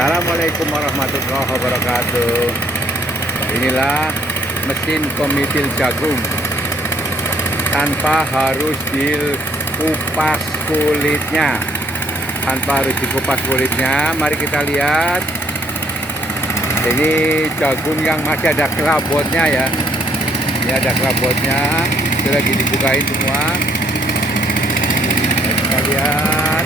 Assalamualaikum warahmatullahi wabarakatuh. Inilah mesin pemipil jagung tanpa harus dikupas kulitnya. Mari kita lihat. Ini jagung yang masih ada kelabotnya ya. Ini ada kelabotnya. Sudah lagi dibukain semua. Mari kita lihat.